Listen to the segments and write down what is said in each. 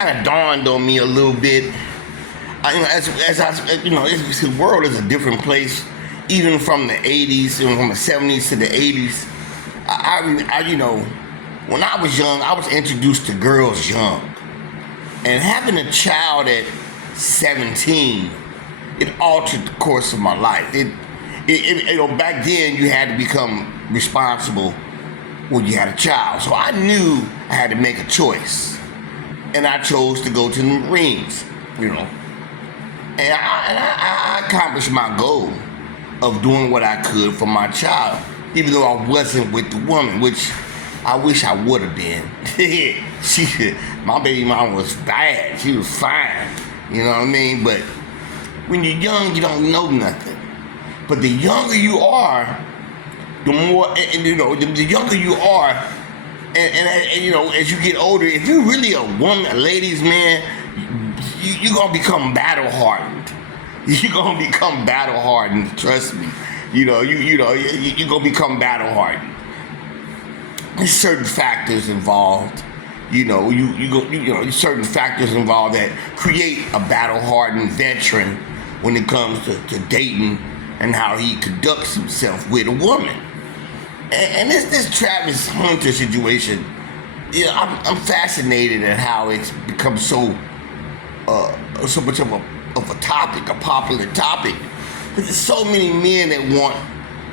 kind of dawned on me a little bit. The world is a different place, even from the '80s, even from the '70s to the '80s. When I was young, I was introduced to girls young, and having a child at 17, it altered the course of my life. Back then you had to become responsible when you had a child, so I knew I had to make a choice, and I chose to go to the Marines. And I accomplished my goal of doing what I could for my child, even though I wasn't with the woman, which I wish I would have been. My baby mama was bad. She was fine. You know what I mean? But when you're young, you don't know nothing. But the younger you are, the more, the younger you are, as you get older, if you're really a woman, a ladies' man, you're going to become battle-hardened. You're going to become battle-hardened, trust me. You're going to become battle-hardened. There's certain factors involved. Certain factors involved that create a battle-hardened veteran when it comes to dating and how he conducts himself with a woman. And this Travis Hunter situation, I'm fascinated at how it's become so much of a topic, a popular topic. There's so many men that want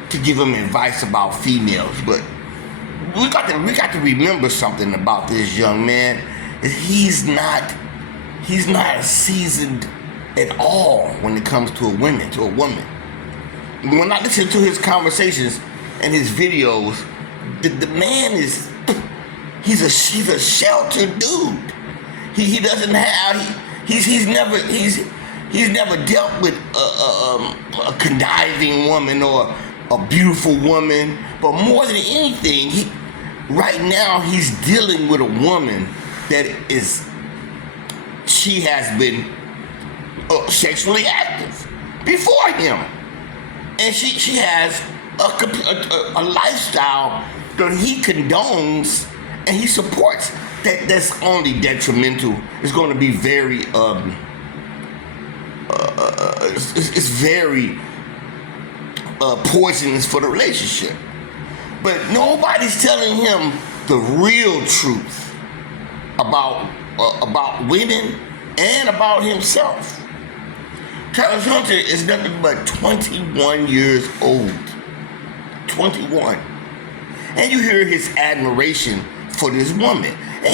to give him advice about females, but we got to remember something about this young man. He's not seasoned at all when it comes to a woman. When I listen to his conversations and his videos, the man he's a sheltered dude. He doesn't have he's never dealt with a conniving woman or a beautiful woman, but more than anything, right now he's dealing with a woman that she has been sexually active before him, and she has a lifestyle that he condones and he supports. That's only detrimental. It's going to be very it's very poisonous for the relationship. But nobody's telling him the real truth about women and about himself. Travis Hunter is nothing but 21 years old. 21. And you hear his admiration for this woman. And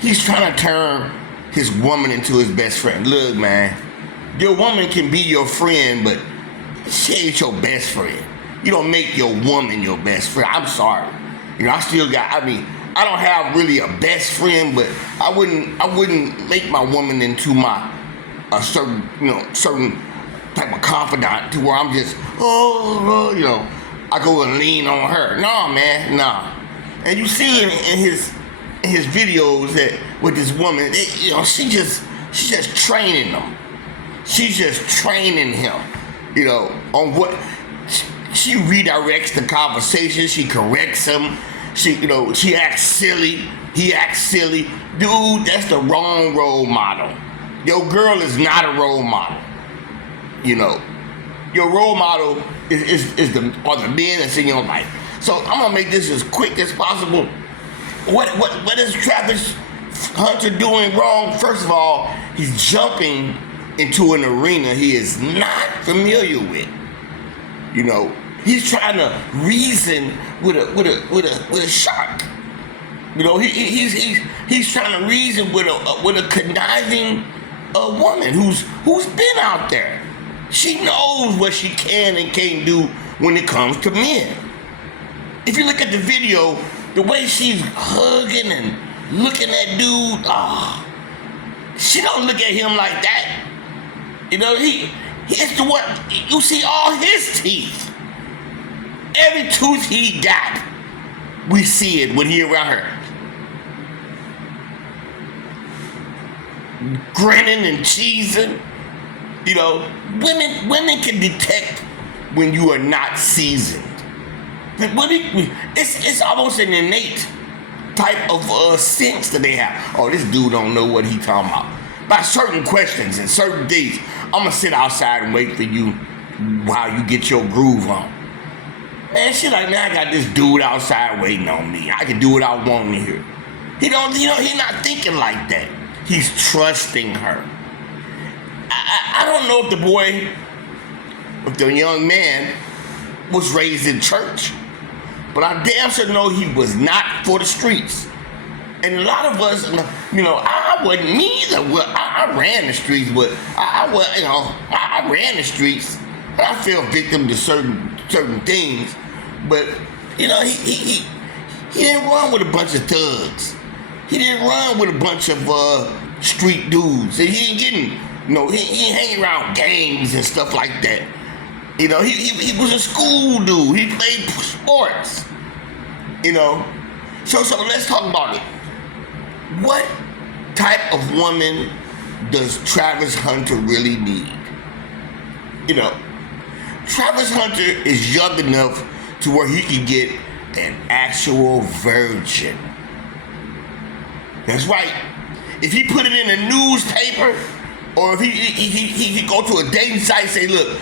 he's trying to turn his woman into his best friend. Look, man, your woman can be your friend, but she ain't your best friend. You don't make your woman your best friend. I'm sorry. I don't have really a best friend, but I wouldn't make my woman into a certain type of confidant to where I'm just, I go and lean on her. No, man, no. And you see in his videos that with this woman, she's just training them. She's just training him, on what she redirects the conversation. She corrects him. She acts silly. He acts silly. Dude, that's the wrong role model. Your girl is not a role model. Your role model are the men that's in your life. So I'm gonna make this as quick as possible. What is Travis Hunter doing wrong? First of all, he's jumping into an arena he is not familiar with. He's trying to reason with a shark. He's trying to reason with a conniving woman who's been out there. She knows what she can and can't do when it comes to men. If you look at the video, the way she's hugging and looking at dude, she don't look at him like that. He's the one, you see all his teeth. Every tooth he got, we see it when he around her. Grinning and cheesing. Women can detect when you are not seasoned. It's almost an innate type of sense that they have. Oh, this dude don't know what he talking about. By certain questions and certain things, I'm gonna sit outside and wait for you while you get your groove on. Man, she like, man, I got this dude outside waiting on me. I can do what I want to hear. He don't, he's not thinking like that. He's trusting her. I don't know if the boy, if the young man was raised in church, but I damn sure know he was not for the streets. And a lot of us, I wasn't me either. Well, I ran the streets, but I ran the streets. And I fell victim to certain things. But he didn't run with a bunch of thugs. He didn't run with a bunch of street dudes. And he ain't getting, he ain't hanging around gangs and stuff like that. He was a school dude. He played sports. So let's talk about it. What type of woman does Travis Hunter really need? Travis Hunter is young enough to where he can get an actual virgin. That's right. If he put it in a newspaper, or if he go to a dating site and say, look,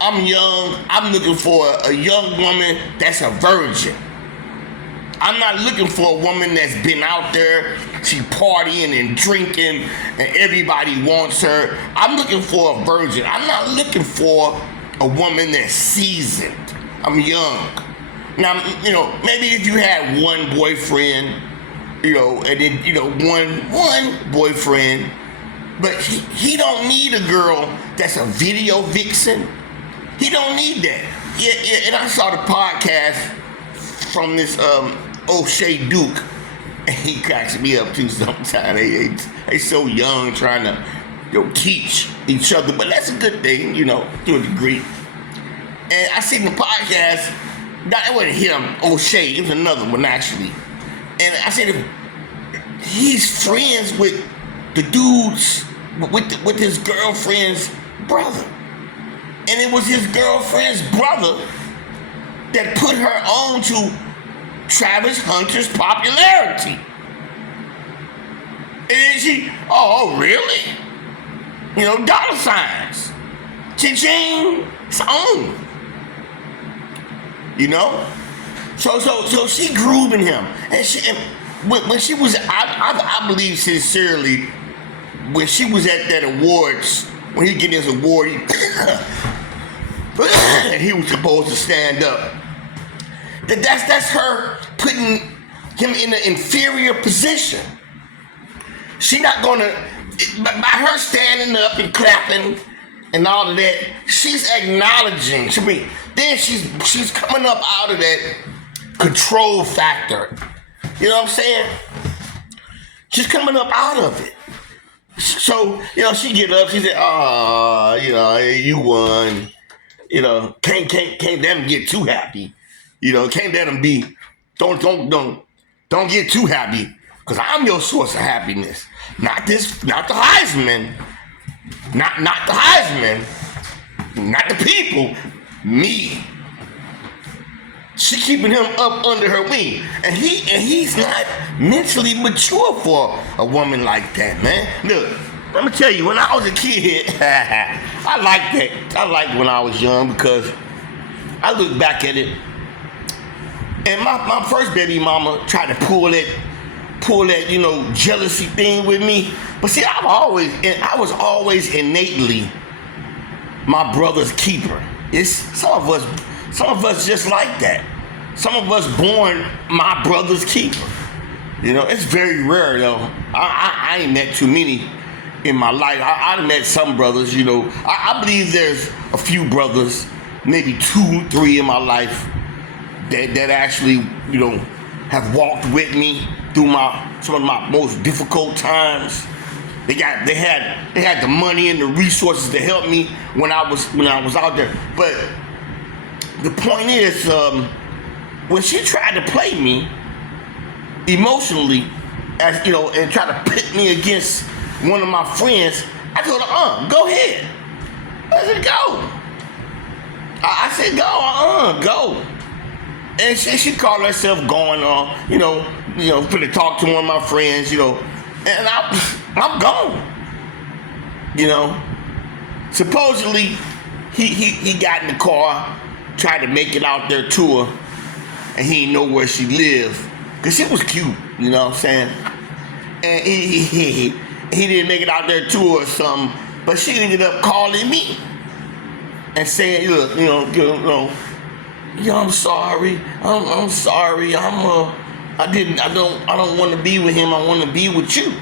I'm young, I'm looking for a young woman that's a virgin. I'm not looking for a woman that's been out there, she partying and drinking, and everybody wants her. I'm looking for a virgin. I'm not looking for a woman that's seasoned. I'm young. Now, maybe if you had one boyfriend, and then, one boyfriend, but he don't need a girl that's a video vixen. He don't need that. Yeah, and I saw the podcast from this O'Shea Duke, and he cracks me up too sometimes. They so young trying to teach each other, but that's a good thing, to a degree. And I seen the podcast, it wasn't him, O'Shea, it was another one actually. And I said he's friends with the dudes, with his girlfriend's brother. And it was his girlfriend's brother that put her on to Travis Hunter's popularity. And then she, oh, really? Dollar signs. Ching-ching, it's on. So she grooving him. And when she was, I believe sincerely, when she was at that awards, when he get his award, he was supposed to stand up. That's her putting him in an inferior position. She not gonna, by her standing up and clapping and all of that, she's acknowledging. Then she's coming up out of that control factor. You know what I'm saying? She's coming up out of it. So, she get up, she said, oh, you won. Can't let them get too happy. Can't let them be, don't get too happy. Because I'm your source of happiness. Not the Heisman. Not the Heisman. Not the people. Me. She keeping him up under her wing. And he's not mentally mature for a woman like that, man. Look, let me tell you, when I was a kid, I liked that. I liked when I was young because I look back at it. And my first baby mama tried to pull that, jealousy thing with me. But see, I was always innately my brother's keeper. It's some of us just like that. Some of us born my brother's keeper. It's very rare though. I ain't met too many in my life. I met some brothers, I believe there's a few brothers, maybe 2, 3 in my life that actually, have walked with me through some of my most difficult times. They had the money and the resources to help me when I was out there. But the point is, when she tried to play me emotionally, and try to pit me against one of my friends, I told her, go ahead. I said, go. I said, go. And she called herself going on, finna talk to one of my friends, and I'm gone. Supposedly he got in the car, tried to make it out there to her, and he didn't know where she lived, cause she was cute, you know what I'm saying? And he didn't make it out there to her or something, but she ended up calling me and saying, look, I'm sorry, I'm sorry, I don't want to be with him, I want to be with you.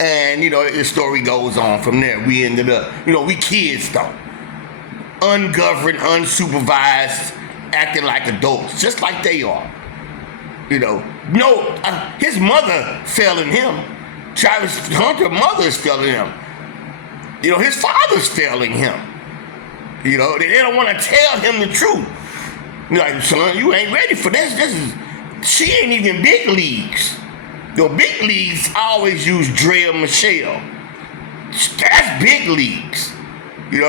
And the story goes on from there. We ended up, we kids though, ungoverned, unsupervised, acting like adults, just like they are. His mother failing him. Travis Hunter's mother is failing him. His father's failing him. They don't want to tell him the truth. Like, son, you ain't ready for this. She ain't even big leagues. Big leagues always use Drea Michelle. That's big leagues.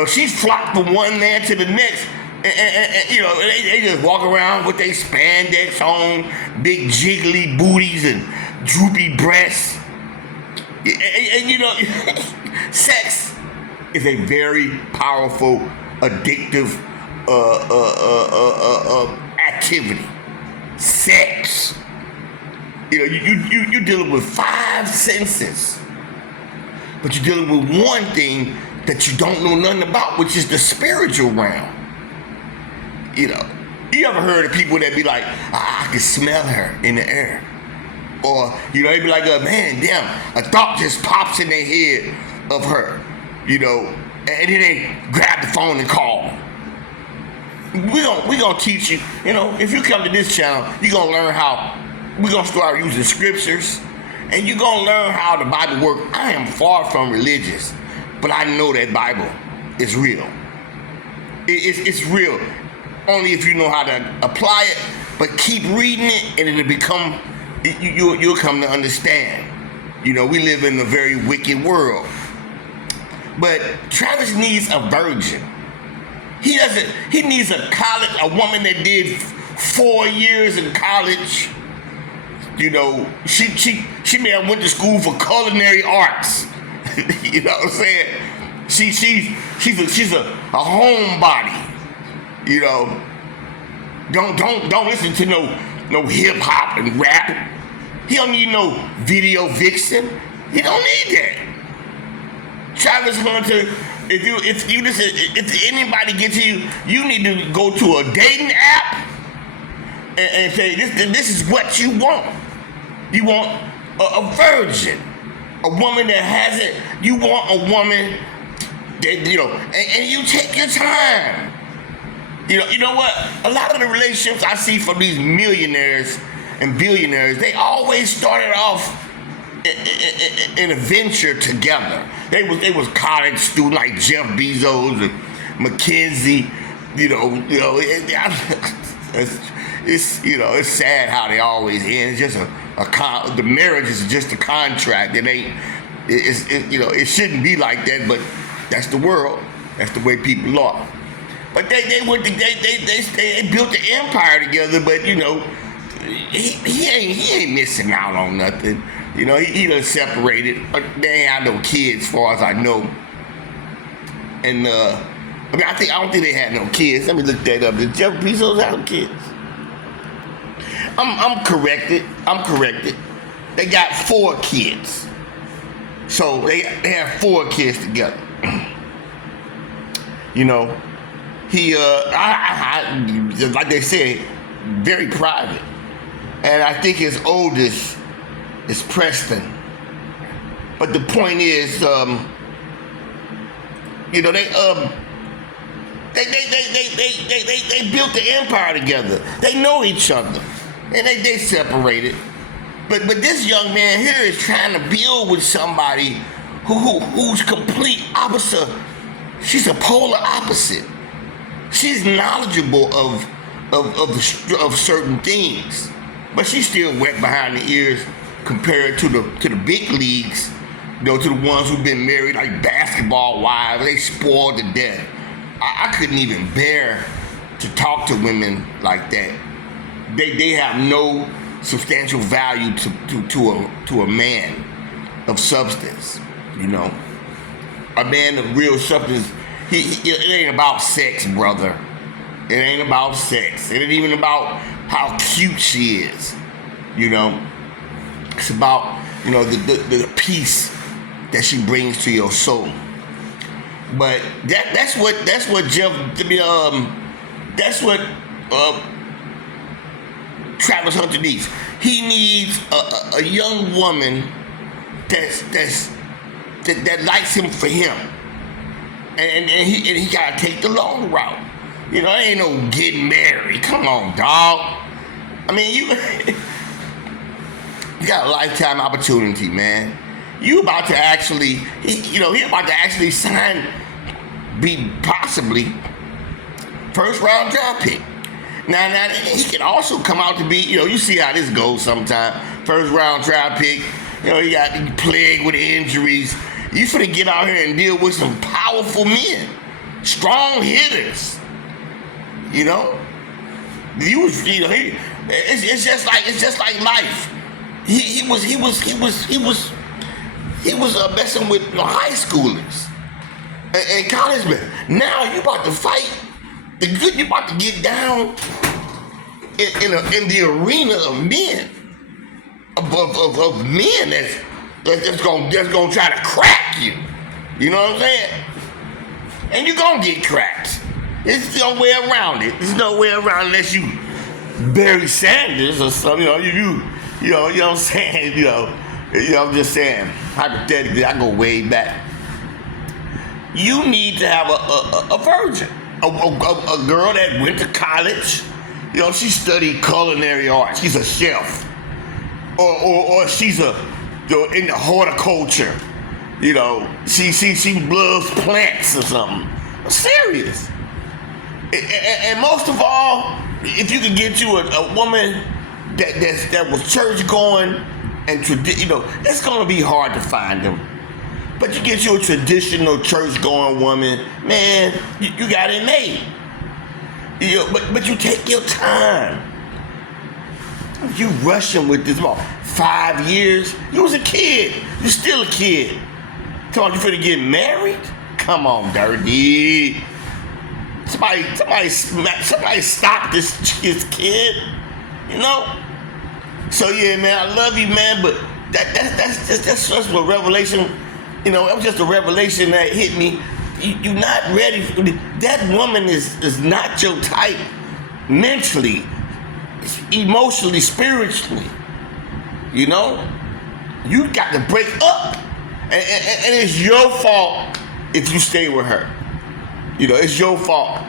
She's flocked from one man to the next. And they just walk around with their spandex on, big jiggly booties and droopy breasts. And sex is a very powerful, addictive activity. Sex. You're dealing with 5 senses, but you're dealing with one thing that you don't know nothing about, which is the spiritual realm. You ever heard of people that be like, I can smell her in the air? Or, they be like, man, damn, a thought just pops in their head of her, and then they grab the phone and call. We gonna teach you, if you come to this channel, you're gonna learn how. We're going to start using scriptures, and you're going to learn how the Bible works. I am far from religious, but I know that Bible is real. It's real, only if you know how to apply it, but keep reading it, and it'll become, you'll come to understand. We live in a very wicked world. But Travis needs a virgin. He needs a woman that did 4 years in college. She may have went to school for culinary arts. You know what I'm saying? She's a homebody. Don't listen to no hip hop and rap. He don't need no video vixen. He don't need that. Travis Hunter, if anybody gets to you, you need to go to a dating app and say this is what you want. You want a virgin, a woman that hasn't. You want a woman that and you take your time. You know what? A lot of the relationships I see from these millionaires and billionaires, they always started off in a venture together. They was college students like Jeff Bezos and McKinsey. It's sad how they always end. It's just the marriage is just a contract. It ain't. It shouldn't be like that, but that's the world. That's the way people are. But they built the empire together. But he ain't missing out on nothing. He done separated. They ain't had no kids, as far as I know. And I don't think they had no kids. Let me look that up. Did Jeff Bezos have no kids? I'm corrected. They got 4 kids. So they have 4 kids together. He like they said, very private. And I think his oldest is Preston. But the point is, they built the empire together. They know each other. And they separated. But this young man here is trying to build with somebody who's complete opposite. She's a polar opposite. She's knowledgeable of certain things, but she's still wet behind the ears compared to the big leagues, to the ones who've been married like basketball wives. They spoiled to death. I couldn't even bear to talk to women like that. They have no substantial value to a man of substance. You know, a man of real substance. It ain't about sex, brother. It ain't about sex. It ain't even about how cute she is. You know, it's about, you know, the peace that she brings to your soul. But that's what Travis Hunter needs. He needs a young woman that likes him for him, and he gotta take the long route. You know, ain't no getting married. Come on, dog. I mean, you got a lifetime opportunity, man. You about to actually, he about to actually be possibly first round draft pick. Now, he can also come out to be, you see how this goes sometimes. First round draft pick, he got plagued with injuries. You finna get out here and deal with some powerful men, strong hitters. It's just like life. He was messing with high schoolers and college men. Now you about to fight the good. You about to get down in the arena of men, of men that's gonna try to crack you. You know what I'm saying? And you gonna get cracked. There's no way around it. There's no way around it unless you Barry Sanders or something. You know what I'm saying? I'm just saying, hypothetically, I go way back. You need to have a virgin, a girl that went to college. She studied culinary arts. She's a chef, or she's in the horticulture. She loves plants or something. Serious. And most of all, if you could get you a woman that was church going and it's gonna be hard to find them. But you get you a traditional church going woman, man, you got it made. But you take your time. You rushing with this about 5 years. You was a kid. You still a kid. Talking you finna get married? Come on, dirty. Somebody stop this kid. So yeah, man, I love you, man, but that's just a revelation. It was just a revelation that hit me. You're not ready. That woman is not your type mentally, emotionally, spiritually. You got to break up, and it's your fault if you stay with her. It's your fault.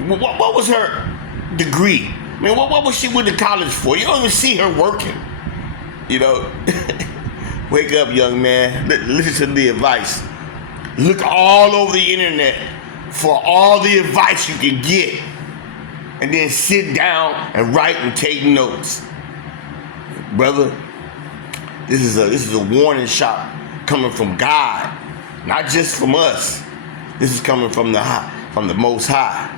What was her degree? I mean, what was she went to college for? You don't even see her working. Wake up, young man. Listen to the advice. Look all over the internet for all the advice you can get. And then sit down and write and take notes. Brother, this is a warning shot coming from God. Not just from us. This is coming from the Most High.